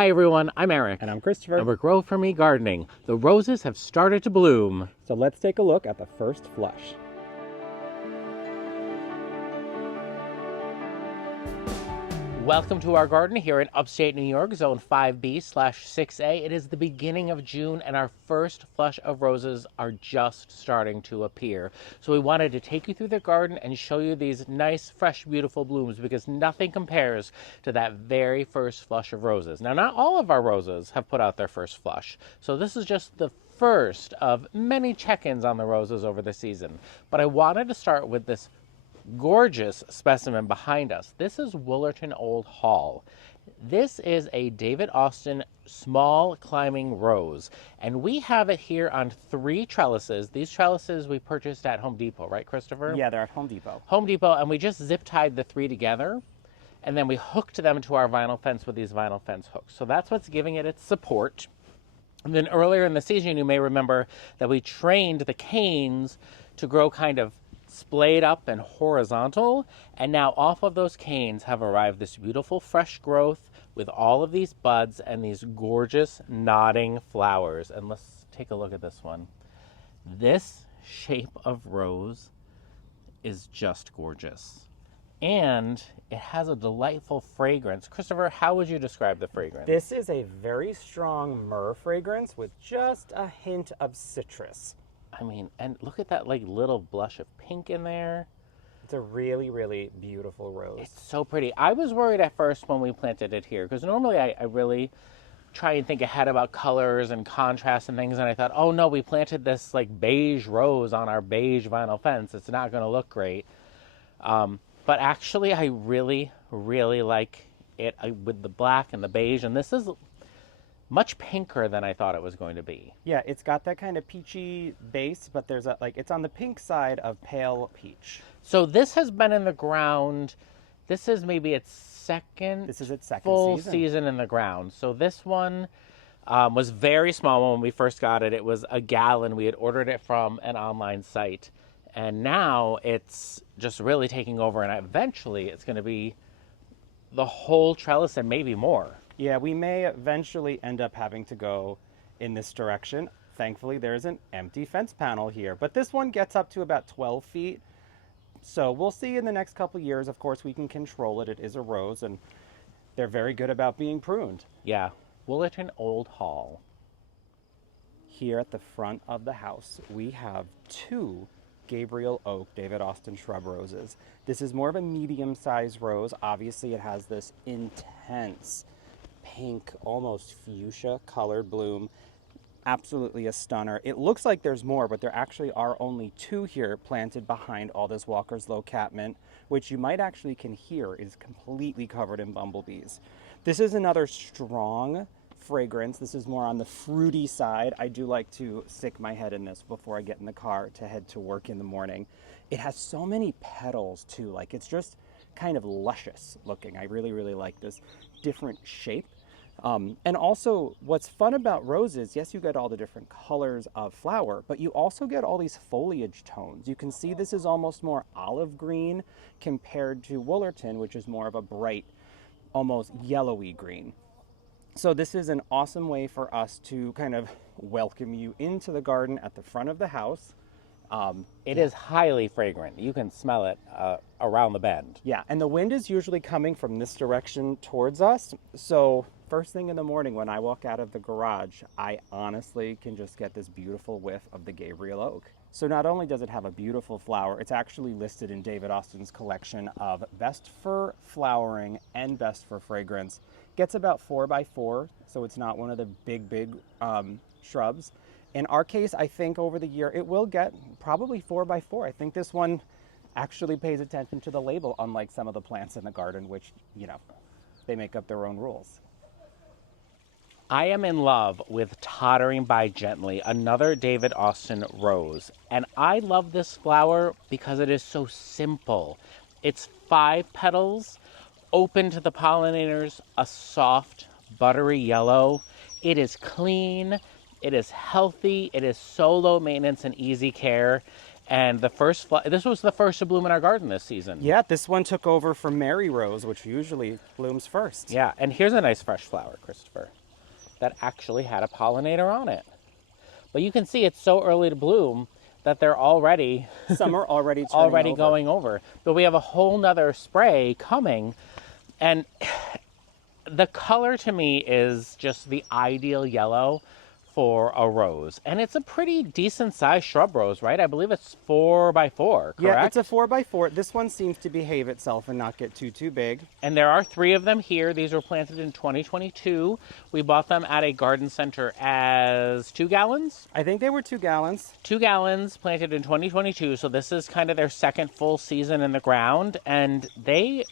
Hi everyone, I'm Eric. And I'm Christopher. And we're Grow For Me Gardening. The roses have started to bloom. So let's take a look at the first flush. Welcome to our garden here in upstate New York, zone 5B/6A. It is the beginning of June and our first flush of roses are just starting to appear. So we wanted to take you through the garden and show you these nice, fresh, beautiful blooms because nothing compares to that very first flush of roses. Now, not all of our roses have put out their first flush. So this is just the first of many check-ins on the roses over the season. But I wanted to start with this gorgeous specimen behind us. This is Woolerton Old Hall. This is a David Austin small climbing rose, and we have it here on 3 trellises. These trellises we purchased at Home Depot, right, Christopher? Yeah, they're at Home Depot. Home Depot, and we just zip tied the 3 together, and then we hooked them to our vinyl fence with these vinyl fence hooks. So that's what's giving it its support. And then earlier in the season, you may remember that we trained the canes to grow kind of splayed up and horizontal, and now off of those canes have arrived this beautiful fresh growth with all of these buds and these gorgeous nodding flowers. And let's take a look at this one. This shape of rose is just gorgeous, and it has a delightful fragrance. Christopher, how would you describe the fragrance? This is a very strong myrrh fragrance with just a hint of citrus. I mean, and look at that like little blush of pink in there. It's a really, really beautiful rose. It's so pretty. I was worried at first when we planted it here because normally I really try and think ahead about colors and contrast and things, and I thought, oh no, we planted this like beige rose on our beige vinyl fence. It's not going to look great. But actually, I really, really like it with the black and the beige, and this is much pinker than I thought it was going to be. Yeah, it's got that kind of peachy base, but there's it's on the pink side of pale peach. So this has been in the ground. This is maybe its second full season in the ground. So this one was very small when we first got it. It was a gallon. We had ordered it from an online site. And now it's just really taking over, and eventually it's going to be the whole trellis and maybe more. Yeah, we may eventually end up having to go in this direction. Thankfully, there's an empty fence panel here, but this one gets up to about 12 feet. So we'll see in the next couple of years. Of course, we can control it. It is a rose, and they're very good about being pruned. Yeah, Woolerton Old Hall. Here at the front of the house, we have 2 Gabriel Oak David Austin shrub roses. This is more of a medium-sized rose. Obviously, it has this intense pink, almost fuchsia colored bloom. Absolutely a stunner. It looks like there's more, but there actually are only 2 here planted behind all this Walker's Low catmint, which you might actually can hear is completely covered in bumblebees. This is another strong fragrance. This is more on the fruity side. I do like to stick my head in this before I get in the car to head to work in the morning. It has so many petals too. Like, it's just kind of luscious looking. I really, really like this different shape. And also what's fun about roses, yes, you get all the different colors of flower, but you also get all these foliage tones. You can see this is almost more olive green compared to Woolerton, which is more of a bright, almost yellowy green. So this is an awesome way for us to kind of welcome you into the garden at the front of the house. It is highly fragrant. You can smell it around the bend. Yeah, and the wind is usually coming from this direction towards us. So first thing in the morning when I walk out of the garage, I honestly can just get this beautiful whiff of the Gabriel Oak. So not only does it have a beautiful flower, it's actually listed in David Austin's collection of best for flowering and best for fragrance. Gets about 4 by 4, so it's not one of the big shrubs. In our case, I think over the year it will get probably 4 by 4. I think this one actually pays attention to the label, unlike some of the plants in the garden, which, you know, they make up their own rules. I am in love with Tottering by Gently, another David Austin rose. And I love this flower because it is so simple. It's 5 petals, open to the pollinators, a soft, buttery yellow. It is clean. It is healthy. It is so low maintenance and easy care. And this was the first to bloom in our garden this season. Yeah, this one took over from Mary Rose, which usually blooms first. Yeah, and here's a nice fresh flower, Christopher, that actually had a pollinator on it. But you can see it's so early to bloom that they're already Some are already turning already over. going over. But we have a whole nother spray coming, and the color to me is just the ideal yellow for a rose. And it's a pretty decent sized shrub rose, right? I believe it's 4x4, correct? Yeah, it's a 4x4. This one seems to behave itself and not get too big. And there are 3 of them here. These were planted in 2022. We bought them at a garden center as 2 gallons. I think they were 2 gallons. 2 gallons planted in 2022. So this is kind of their second full season in the ground. And they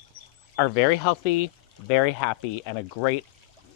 are very healthy, very happy, and a great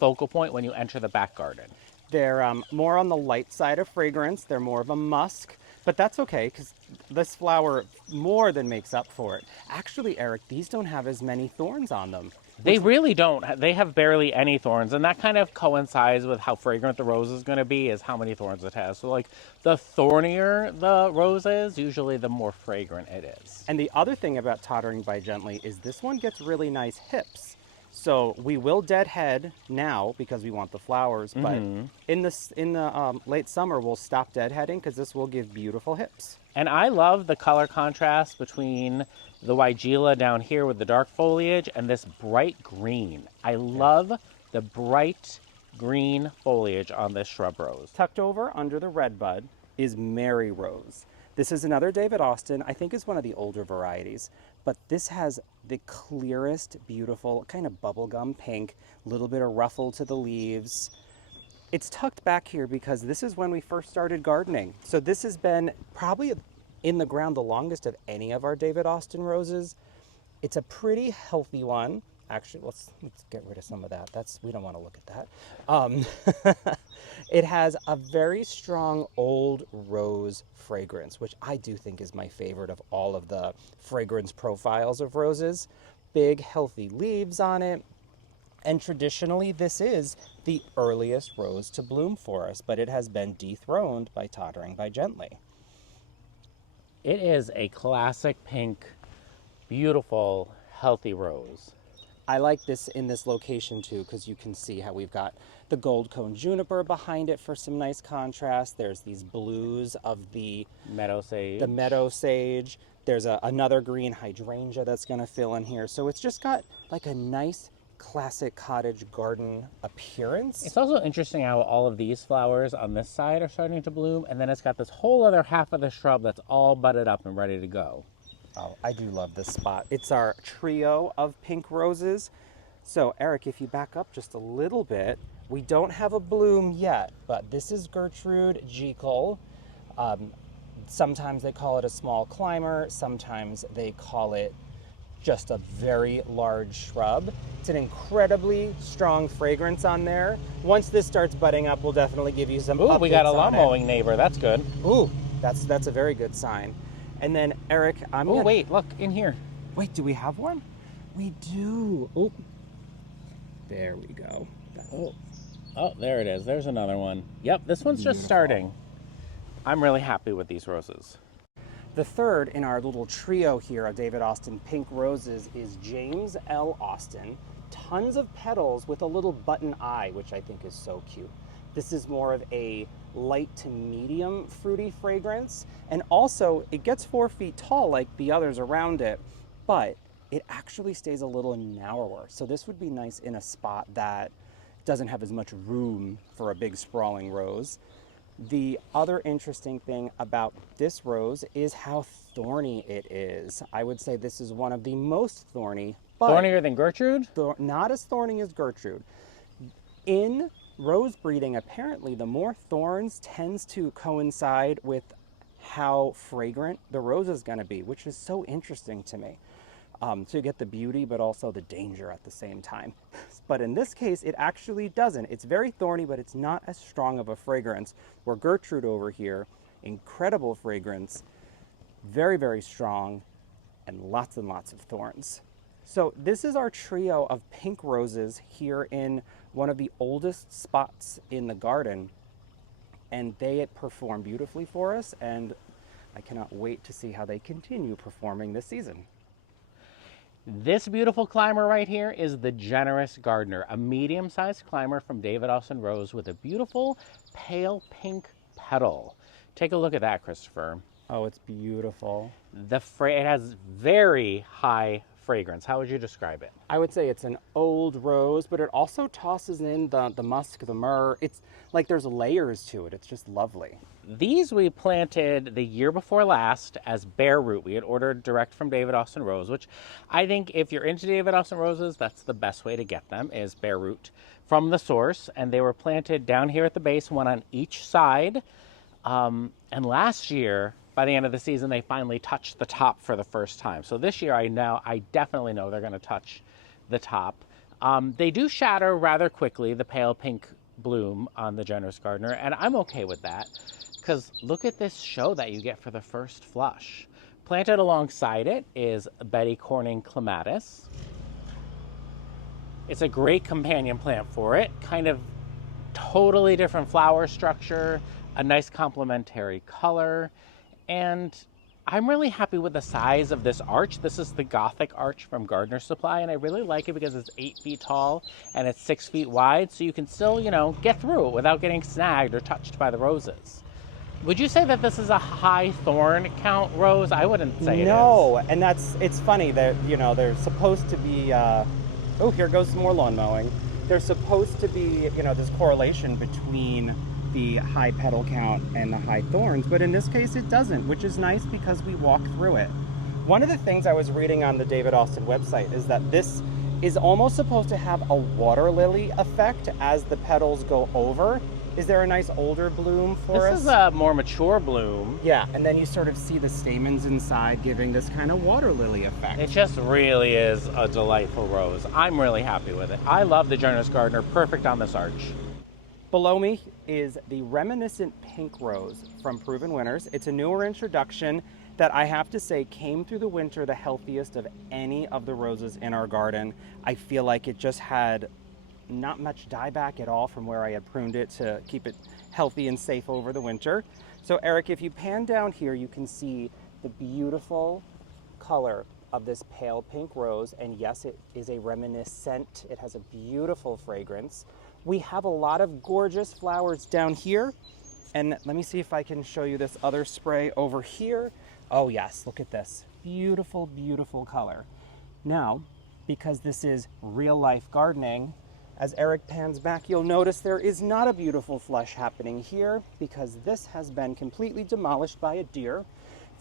focal point when you enter the back garden. They're more on the light side of fragrance. They're more of a musk, but that's okay because this flower more than makes up for it. Actually, Eric, these don't have as many thorns on them. They really don't. They have barely any thorns, and that kind of coincides with how fragrant the rose is going to be, is how many thorns it has. So, like, the thornier the rose is, usually the more fragrant it is. And the other thing about Tottering by Gently is this one gets really nice hips. So we will deadhead now because we want the flowers, but in the late summer we'll stop deadheading because this will give beautiful hips. And I love the color contrast between the Weigela down here with the dark foliage and this bright green. I love the bright green foliage on this shrub rose. Tucked over under the red bud is Mary Rose. This is another David Austin. I think is one of the older varieties, but this has the clearest, beautiful, kind of bubblegum pink, little bit of ruffle to the leaves. It's tucked back here because this is when we first started gardening. So this has been probably in the ground the longest of any of our David Austin roses. It's a pretty healthy one. Actually, let's get rid of some of that. We don't want to look at that. It has a very strong old rose fragrance, which I do think is my favorite of all of the fragrance profiles of roses. Big, healthy leaves on it. And traditionally, this is the earliest rose to bloom for us, but it has been dethroned by Tottering by Gently. It is a classic pink, beautiful, healthy rose. I like this in this location too because you can see how we've got the gold cone juniper behind it for some nice contrast. There's these blues of the meadow sage. There's another green hydrangea that's going to fill in here. So it's just got like a nice classic cottage garden appearance. It's also interesting how all of these flowers on this side are starting to bloom, and then it's got this whole other half of the shrub that's all budded up and ready to go. Oh, I do love this spot. It's our trio of pink roses. So Eric, if you back up just a little bit, we don't have a bloom yet, but this is Gertrude Jekyll. Sometimes they call it a small climber. Sometimes they call it just a very large shrub. It's an incredibly strong fragrance on there. Once this starts budding up, we'll definitely give you some updates. Ooh, we got a lawn mowing neighbor. That's good. Ooh, that's a very good sign. And then Eric, wait, look in here. Wait, do we have one? We do. Oh, there we go. Oh, there it is. There's another one. Yep, this one's just starting. I'm really happy with these roses. The third in our little trio here of David Austin pink roses is James L. Austin. Tons of petals with a little button eye, which I think is so cute. This is more of a light to medium fruity fragrance. And also, it gets 4 feet tall like the others around it, but it actually stays a little narrower. So this would be nice in a spot that doesn't have as much room for a big sprawling rose. The other interesting thing about this rose is how thorny it is. I would say this is one of the most thorny. But thornier than Gertrude? Not as thorny as Gertrude. In rose breeding, apparently the more thorns tends to coincide with how fragrant the rose is going to be, which is so interesting to me. So you get the beauty, but also the danger at the same time. But in this case, it actually doesn't. It's very thorny, but it's not as strong of a fragrance. Where Gertrude over here, incredible fragrance, very, very strong, and lots of thorns. So this is our trio of pink roses here in one of the oldest spots in the garden. And they perform beautifully for us. And I cannot wait to see how they continue performing this season. This beautiful climber right here is the Generous Gardener, a medium-sized climber from David Austin Rose with a beautiful pale pink petal. Take a look at that, Christopher. Oh, it's beautiful. It has very high fragrance. How would you describe it? I would say it's an old rose, but it also tosses in the musk, the myrrh. It's like there's layers to it. It's just lovely. These we planted the year before last as bare root. We had ordered direct from David Austin Rose, which I think if you're into David Austin Roses, that's the best way to get them, is bare root from the source. And they were planted down here at the base, one on each side. And last year, by the end of the season, they finally touched the top for the first time. So this year, I definitely know they're going to touch the top. They do shatter rather quickly, the pale pink bloom on the Generous Gardener, and I'm okay with that. Because look at this show that you get for the first flush. Planted alongside it is Betty Corning clematis. It's a great companion plant for it. Kind of totally different flower structure, a nice complementary color, and I'm really happy with the size of this arch. This is the Gothic arch from Gardener Supply, and I really like it because it's 8 feet tall and it's 6 feet wide, so you can still, get through it without getting snagged or touched by the roses. Would you say that this is a high thorn count rose? I wouldn't say it is. No, and it's funny that, they're supposed to be, oh, here goes some more lawn mowing. There's supposed to be, this correlation between the high petal count and the high thorns, but in this case it doesn't, which is nice because we walk through it. One of the things I was reading on the David Austin website is that this is almost supposed to have a water lily effect as the petals go over. Is there a nice older bloom for us? This is a more mature bloom. Yeah, and then you sort of see the stamens inside giving this kind of water lily effect. It just really is a delightful rose. I'm really happy with it. I love the Generous Gardener, perfect on this arch. Below me is the Reminiscent Pink Rose from Proven Winners. It's a newer introduction that I have to say came through the winter the healthiest of any of the roses in our garden. I feel like it just had not much dieback at all from where I had pruned it to keep it healthy and safe over the winter. So Eric, if you pan down here, you can see the beautiful color of this pale pink rose. And yes, it is a reminiscent. It has a beautiful fragrance. We have a lot of gorgeous flowers down here. And let me see if I can show you this other spray over here. Oh yes, look at this. Beautiful, beautiful color. Now, because this is real life gardening, as Eric pans back, you'll notice there is not a beautiful flush happening here because this has been completely demolished by a deer.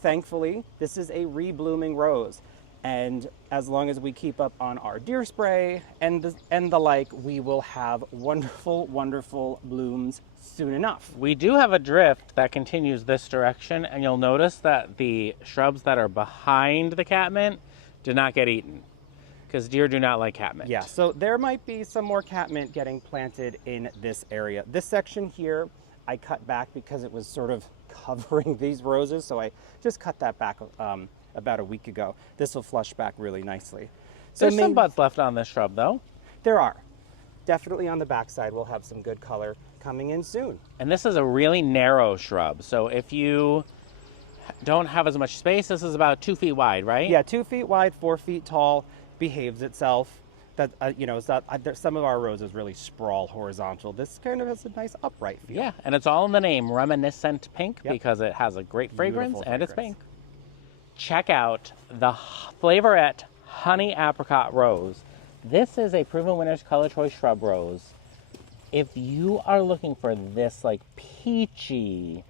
Thankfully, this is a reblooming rose. And as long as we keep up on our deer spray and the like, we will have wonderful, wonderful blooms soon enough. We do have a drift that continues this direction, and you'll notice that the shrubs that are behind the catmint did not get eaten, because deer do not like catmint. Yeah, so there might be some more catmint getting planted in this area. This section here, I cut back because it was sort of covering these roses, so I just cut that back about a week ago. This will flush back really nicely. So There's some buds left on this shrub, though. There are. Definitely on the backside, we'll have some good color coming in soon. And this is a really narrow shrub, so if you don't have as much space, this is about 2 feet wide, right? Yeah, 2 feet wide, 4 feet tall, behaves itself. That some of our roses really sprawl horizontal. This kind of has a nice upright feel. Yeah, and it's all in the name, Reminiscent Pink, Yep. because it has a great fragrance Beautiful and it's fragrance. pink. Check out the Flavorette Honey Apricot Rose. This is a Proven Winners Color Choice Shrub Rose. If you are looking for this like peachy,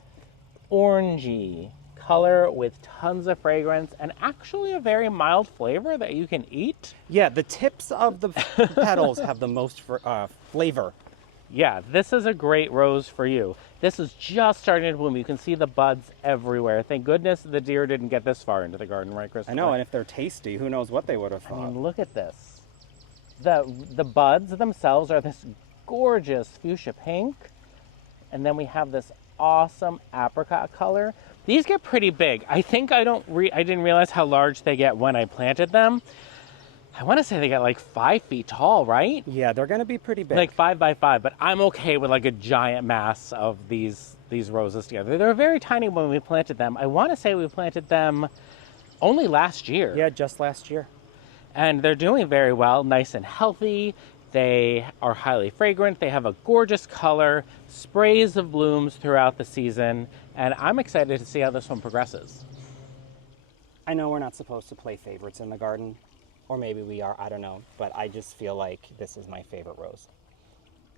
orangey color with tons of fragrance and actually a very mild flavor that you can eat. Yeah, the tips of the petals have the most flavor. Yeah, this is a great rose for you. This is just starting to bloom. You can see the buds everywhere. Thank goodness the deer didn't get this far into the garden, right, Christopher? I know, and if they're tasty, who knows what they would have I thought. mean, look at this. The buds themselves are this gorgeous fuchsia pink, and then we have this awesome apricot color. These get pretty big. I think I didn't realize how large they get when I planted them. I want to say they got like 5 feet tall, right? Yeah, they're going to be pretty big. Like 5 by 5, but I'm okay with like a giant mass of these roses together. They were very tiny when we planted them. I want to say we planted them only last year. Yeah, just last year. And they're doing very well, nice and healthy. They are highly fragrant. They have a gorgeous color, sprays of blooms throughout the season, and I'm excited to see how this one progresses. I know we're not supposed to play favorites in the garden, or maybe we are, I don't know, but I just feel like this is my favorite rose.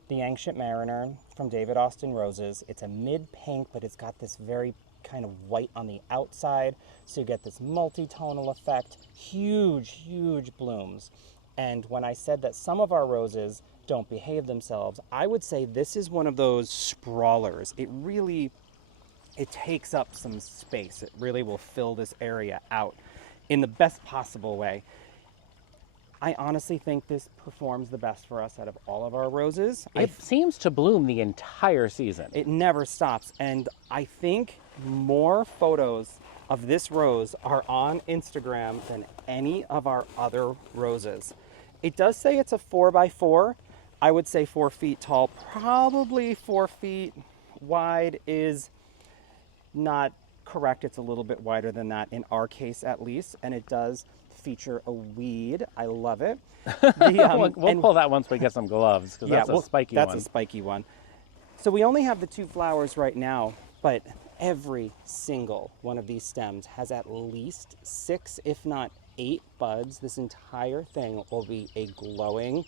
The Ancient Mariner from David Austin Roses. It's a mid-pink, but it's got this very kind of white on the outside, so you get this multi-tonal effect. Huge, huge blooms. And when I said that some of our roses don't behave themselves, I would say this is one of those sprawlers. It takes up some space. It really will fill this area out in the best possible way. I honestly think this performs the best for us out of all of our roses. It seems to bloom the entire season. It never stops. And I think more photos of this rose are on Instagram than any of our other roses. It does say it's a 4x4. I would say 4 feet tall, probably 4 feet wide is not correct. It's a little bit wider than that in our case at least. And it does feature a weed. I love it. We'll pull that once we get some gloves, because that's a spiky one. That's a spiky one. So we only have the 2 flowers right now, but every single one of these stems has at least 6, if not 8 buds. This entire thing will be a glowing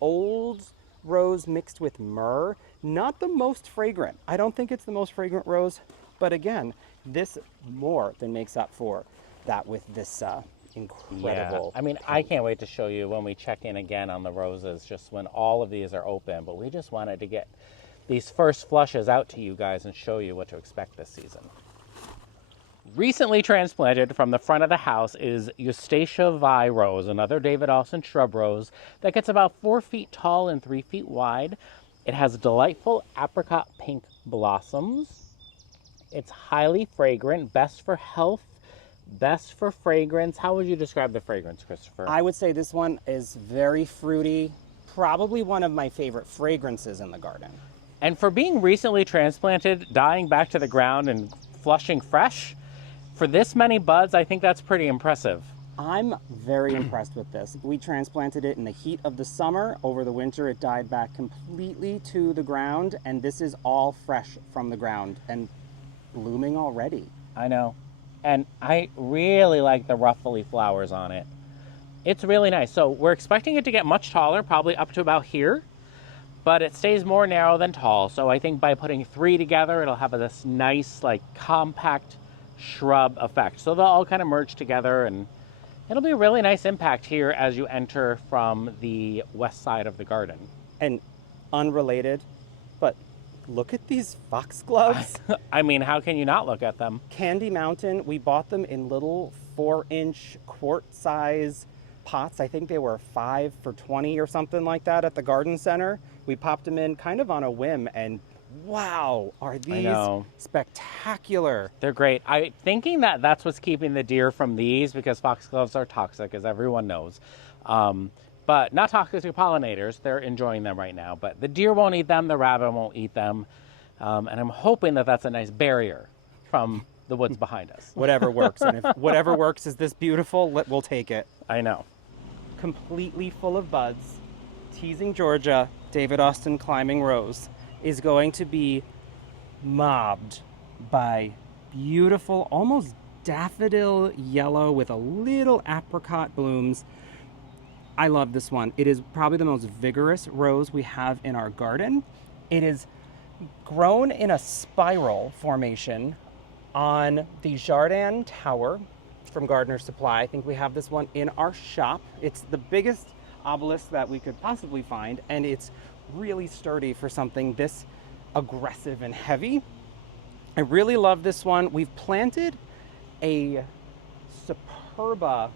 old rose mixed with myrrh. Not the most fragrant. I don't think it's the most fragrant rose, but again, this more than makes up for that with this incredible. Yeah. I mean, I can't wait to show you when we check in again on the roses, just when all of these are open. But we just wanted to get these first flushes out to you guys and show you what to expect this season. Recently transplanted from the front of the house is Eustacia Vi Rose, another David Austin shrub rose that gets about 4 feet tall and 3 feet wide. It has delightful apricot pink blossoms. It's highly fragrant, best for health, best for fragrance. How would you describe the fragrance, Christopher? I would say this one is very fruity, probably one of my favorite fragrances in the garden. And for being recently transplanted, dying back to the ground and flushing fresh, for this many buds, I think that's pretty impressive. I'm very impressed with this. We transplanted it in the heat of the summer. Over the winter, it died back completely to the ground, and this is all fresh from the ground and blooming already. I know. And I really like the ruffly flowers on it. It's really nice. So we're expecting it to get much taller, probably up to about here, but it stays more narrow than tall. So I think by putting 3 together, it'll have this nice, like, compact shrub effect. So they'll all kind of merge together, and it'll be a really nice impact here as you enter from the west side of the garden. And unrelated, but look at these foxgloves. I mean, how can you not look at them? Candy Mountain, we bought them in little 4-inch quart size pots. I think they were 5 for $20 or something like that at the garden center. We popped them in kind of on a whim, and wow, are these spectacular. They're great. I'm thinking that that's what's keeping the deer from these, because foxgloves are toxic, as everyone knows. But not toxic to pollinators. They're enjoying them right now. But the deer won't eat them. The rabbit won't eat them. And I'm hoping that that's a nice barrier from the woods behind us. Whatever works. And if whatever works is this beautiful, we'll take it. I know. Completely full of buds. Teasing Georgia, David Austin Climbing Rose, is going to be mobbed by beautiful, almost daffodil yellow with a little apricot blooms. I love this one. It is probably the most vigorous rose we have in our garden. It is grown in a spiral formation on the Jardin Tower from Gardener Supply. I think we have this one in our shop. It's the biggest obelisk that we could possibly find, and it's really sturdy for something this aggressive and heavy. I really love this one. We've planted a Superba,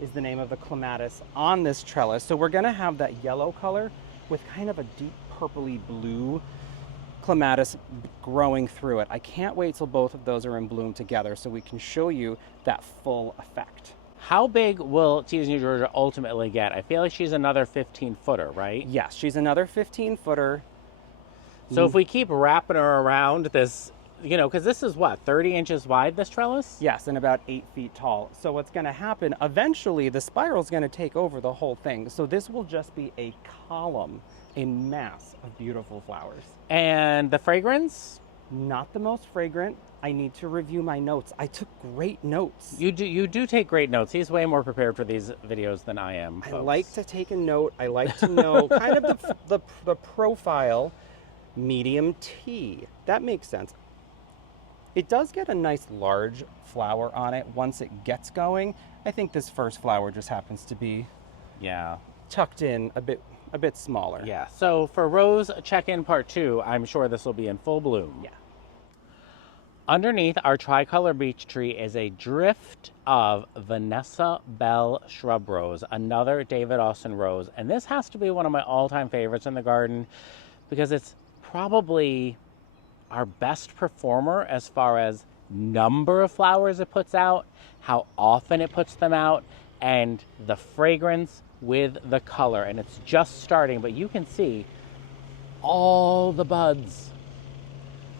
is the name of the clematis, on this trellis. So we're gonna have that yellow color with kind of a deep purpley blue clematis growing through it. I can't wait till both of those are in bloom together so we can show you that full effect. How big will Tease New Georgia ultimately get? I feel like she's another 15-footer, right? Yes, she's another 15-footer. So if we keep wrapping her around this, you know, because this is what, 30 inches wide, this trellis? Yes, and about 8 feet tall. So what's going to happen, eventually the spiral is going to take over the whole thing. So this will just be a column, a mass of beautiful flowers. And the fragrance? Not the most fragrant. I need to review my notes. I took great notes. You do take great notes. He's way more prepared for these videos than I am, folks. I like to take a note. I like to know kind of the profile. Medium tea. That makes sense. It does get a nice large flower on it once it gets going. I think this first flower just happens to be tucked in a bit smaller. Yeah. So for Rose check-in part 2, I'm sure this will be in full bloom. Yeah. Underneath our tricolor beech tree is a drift of Vanessa Bell shrub rose, another David Austin rose. And this has to be one of my all-time favorites in the garden because it's probably our best performer as far as number of flowers it puts out, how often it puts them out, and the fragrance with the color. And it's just starting, but you can see all the buds.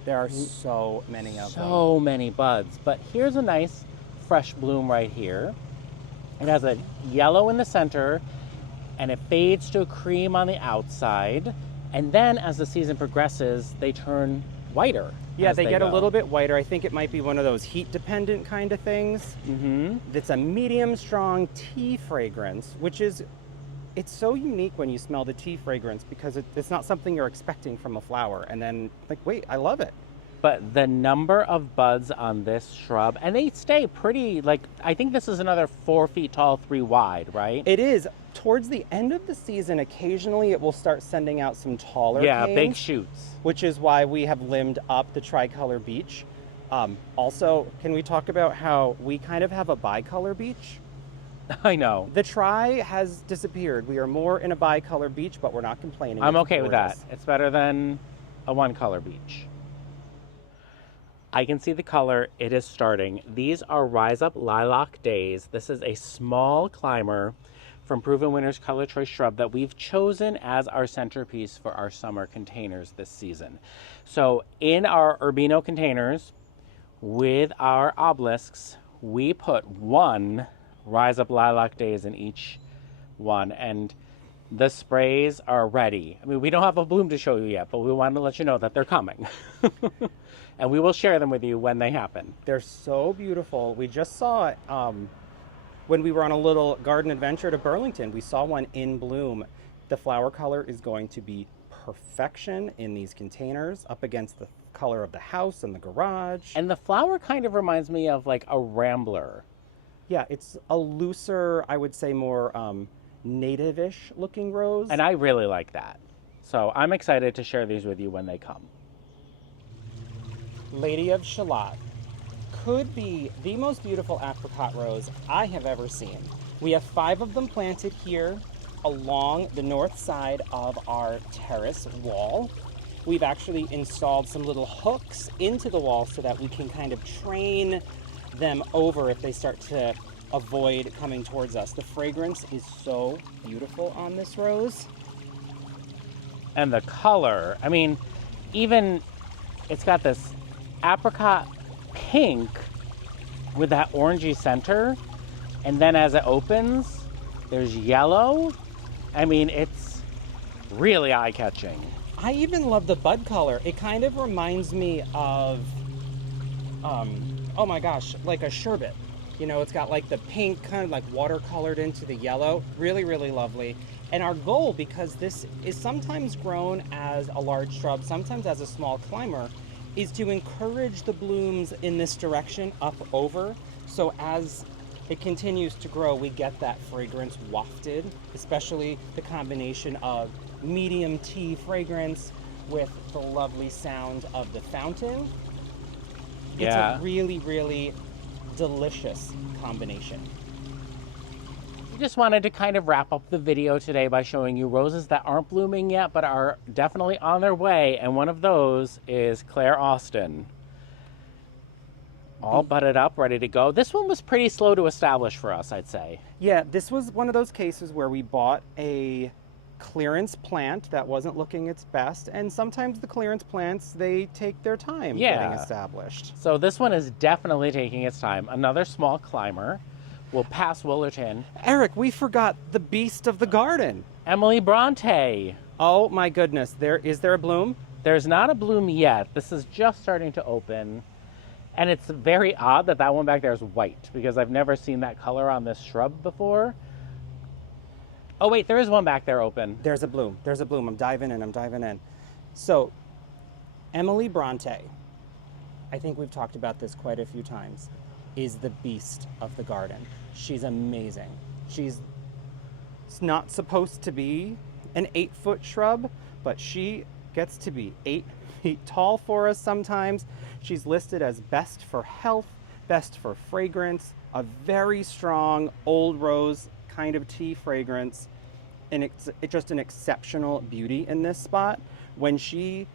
There are so many of them. So many buds. But here's a nice fresh bloom right here. It has a yellow in the center, and it fades to a cream on the outside. And then as the season progresses, they turn whiter. Yeah, they get a little bit whiter. I think it might be one of those heat-dependent kind of things. Mm-hmm. It's a medium strong tea fragrance, which is, it's so unique when you smell the tea fragrance because it's not something you're expecting from a flower. And then, like, wait, I love it. But the number of buds on this shrub, and they stay pretty, like, I think this is another 4 feet tall, 3 wide, right? It is. Towards the end of the season, occasionally it will start sending out some taller canes, big shoots. which is why we have limbed up the tricolor beech. Also, can we talk about how we kind of have a bicolor beech? I know. The tri has disappeared. We are more in a bicolor beech, but we're not complaining. I'm It's okay with that. gorgeous. It's better than a one-color beech. I can see the color. It is starting. These are Rise Up Lilac Days. This is a small climber from Proven Winners Color Choice Shrub that we've chosen as our centerpiece for our summer containers this season. So in our Urbino containers with our obelisks, we put one Rise Up Lilac Days in each one, and the sprays are ready. I mean, we don't have a bloom to show you yet, but we want to let you know that they're coming. And we will share them with you when they happen. They're so beautiful. We just saw it when we were on a little garden adventure to Burlington. We saw one in bloom. The flower color is going to be perfection in these containers up against the color of the house and the garage. And the flower kind of reminds me of like a rambler. Yeah, it's a looser, I would say more native-ish looking rose. And I really like that. So I'm excited to share these with you when they come. Lady of Shalott could be the most beautiful apricot rose I have ever seen. We have 5 of them planted here along the north side of our terrace wall. We've actually installed some little hooks into the wall so that we can kind of train them over if they start to avoid coming towards us. The fragrance is so beautiful on this rose. And the color, I mean, even it's got this apricot pink with that orangey center, and then as it opens there's yellow. I mean, it's really eye-catching. I even love the bud color. It kind of reminds me of oh my gosh, like a sherbet. You know, it's got like the pink kind of like watercolored into the yellow. Really, really lovely. And our goal, because this is sometimes grown as a large shrub, sometimes as a small climber, is to encourage the blooms in this direction up over. So as it continues to grow, we get that fragrance wafted, especially the combination of medium tea fragrance with the lovely sound of the fountain. Yeah. It's a really, really delicious combination. We just wanted to kind of wrap up the video today by showing you roses that aren't blooming yet but are definitely on their way, and one of those is Claire Austin. All budded up, ready to go. This one was pretty slow to establish for us, I'd say. Yeah, this was one of those cases where we bought a clearance plant that wasn't looking its best, and sometimes the clearance plants, they take their time getting established. So this one is definitely taking its time. Another small climber. We'll pass Willerton. Eric, we forgot the beast of the garden. Emily Bronte. Oh my goodness, is there a bloom? There's not a bloom yet. This is just starting to open. And it's very odd that that one back there is white, because I've never seen that color on this shrub before. Oh wait, there is one back there open. There's a bloom. There's a bloom. I'm diving in. So, Emily Bronte, I think we've talked about this quite a few times, is the beast of the garden. She's amazing. She's not supposed to be an 8-foot shrub, but she gets to be 8 feet tall for us sometimes. She's listed as best for health, best for fragrance, a very strong old rose kind of tea fragrance, and it's just an exceptional beauty in this spot. When she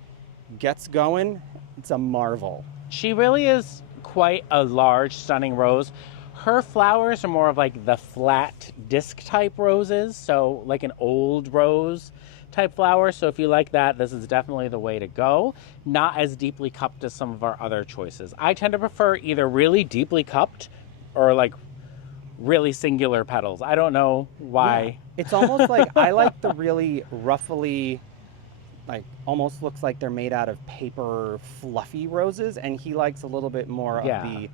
gets going, it's a marvel. She really is quite a large, stunning rose. Her flowers are more of like the flat disc type roses, so like an old rose type flower. So if you like that, this is definitely the way to go. Not as deeply cupped as some of our other choices. I tend to prefer either really deeply cupped or like really singular petals. I don't know why. Yeah. It's almost like I like the really ruffly, like almost looks like they're made out of paper fluffy roses, and he likes a little bit more of the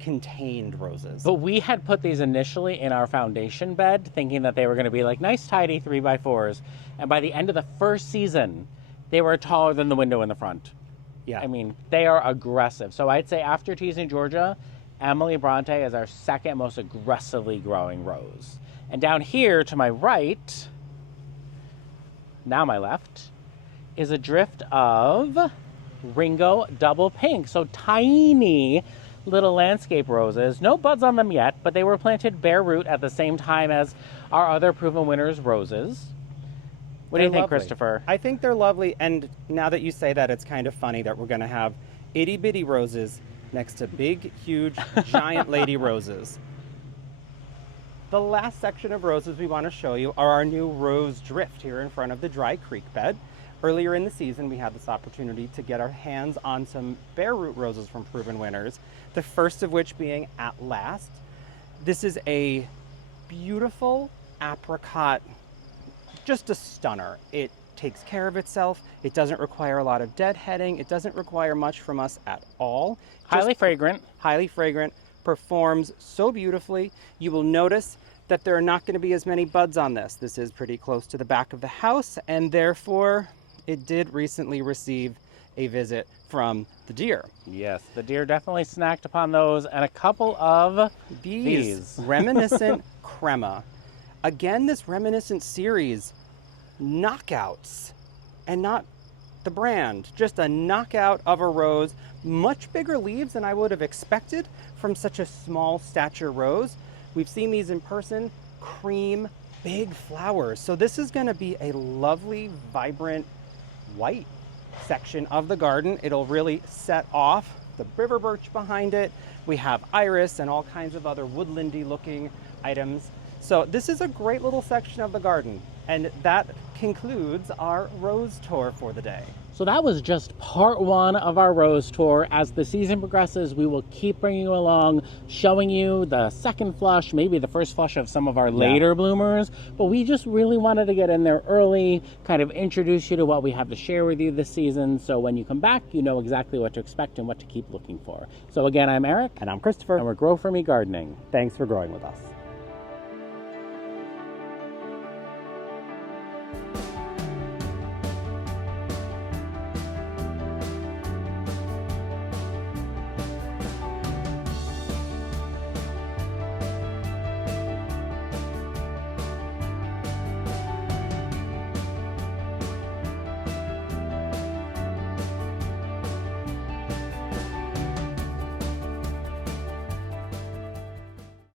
contained roses. But we had put these initially in our foundation bed thinking that they were going to be like nice tidy 3x4s, and by the end of the first season they were taller than the window in the front. Yeah, I mean, they are aggressive. So I'd say after teasing Georgia, Emily Bronte is our second most aggressively growing rose. And down here to my right, now my left, is a drift of Ringo Double Pink. So tiny little landscape roses. No buds on them yet, but they were planted bare root at the same time as our other proven winners roses. What do you think, Christopher? I think they're lovely, and now that you say that, it's kind of funny that we're going to have itty bitty roses next to big, huge, giant lady roses. The last section of roses we want to show you are our new rose drift here in front of the dry creek bed. Earlier in the season, we had this opportunity to get our hands on some bare root roses from proven winners, the first of which being At Last. This is a beautiful apricot, just a stunner. It takes care of itself. It doesn't require a lot of deadheading. It doesn't require much from us at all. Highly fragrant. Highly fragrant, performs so beautifully. You will notice that there are not going to be as many buds on this. This is pretty close to the back of the house, and therefore it did recently receive a visit from the deer. Yes, the deer definitely snacked upon those, and a couple of these. Reminiscent crema. Again, this reminiscent series, knockouts, and not the brand, just a knockout of a rose. Much bigger leaves than I would have expected from such a small stature rose. We've seen these in person, cream, big flowers. So this is going to be a lovely, vibrant white section of the garden. It'll really set off the river birch behind it. We have iris and all kinds of other woodlandy looking items. So this is a great little section of the garden, and that concludes our rose tour for the day. So that was just part one of our rose tour. As the season progresses, we will keep bringing you along, showing you the second flush, maybe the first flush of some of our later bloomers. But we just really wanted to get in there early, kind of introduce you to what we have to share with you this season. So when you come back, you know exactly what to expect and what to keep looking for. So again, I'm Eric. And I'm Christopher. And we're Grow For Me Gardening. Thanks for growing with us.